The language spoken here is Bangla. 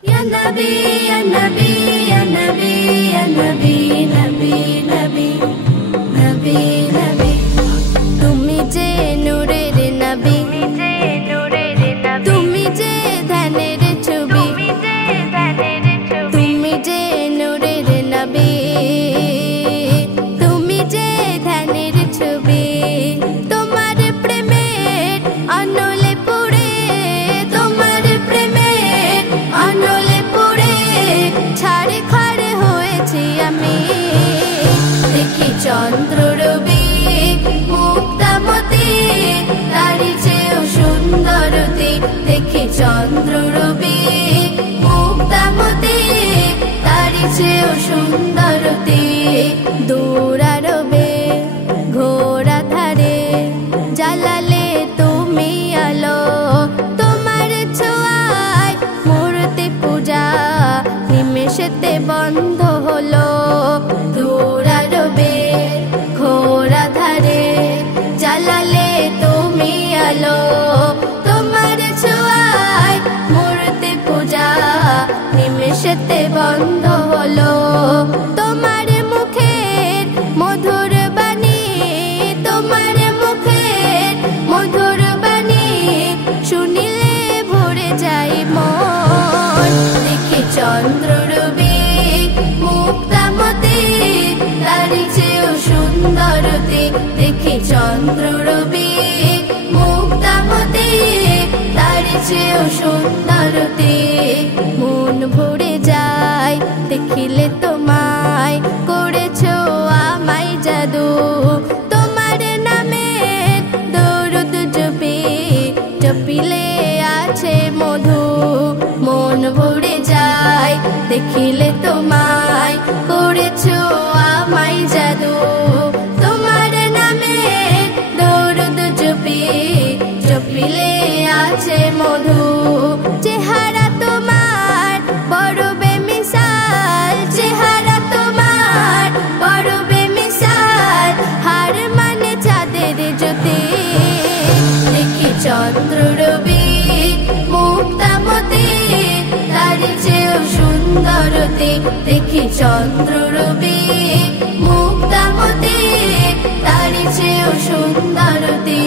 Ya Nabi, Ya Nabi, Ya Nabi, Ya Nabi, Nabi, Nabi, Nabi, Nabi. Tumi je nurer Nabi, tumi je dhaner chobi, tumi je nurer Nabi, tumi je dhaner chobi. Tomar premer anole pore, tomar premer anole pore, chhare khare hoyechi ami. Dekhi chandra rabi মুক্তামতি তারি চেয়েও সুন্দরতি, দেখি চন্দ্র রবি মুক্তামতি তারি চেয়েও সুন্দরতি। দূরারবে ঘোরা ধারে জ্বালালে তুমি আলো, তোমার ছোঁয়ায় মূর্তি পূজা নিমেষেতে বন্ধ হলো। দূরারবে ঘোরা ধারে জ্বালালে তুমি আলো, তোমার ছোঁয়ায় মূর্তি পূজা নিমেষেতে বন্ধ হলো। তোমার মুখের মধুর বাণী, তোমার মুখের মধুর বাণী শুনিলে ভরে যাই মন। দেখি চন্দ্র রবি মুক্তামতি তারি চেয়েও সুন্দরতি, দেখি চন্দ্র রবি মুক্তামতি তারি চেয়েও সুন্দরতি। মন ভরে যায় দেখিলে তোমায়, করেছো আমায় জাদু, তোমার নামে দরুদ জপি, জপিলে আছে মধু। মন ভরে যায় দেখিলে তোমায়, করেছো আমায় জাদু, তোমার নামে দরুদ জপি, জপিলে আছে মধু। চেহারা তোমার বড় বেমিসাল, চেহারা তোমার বড় বেমিসাল, হার মানে চাঁদের জ্যোতি। দেখি চন্দ্র রবি মুক্তামতি তারি চেয়েও সুন্দরতি, দেখি চন্দ্র রবি মুক্তামতি তারি চেয়েও সুন্দরতি।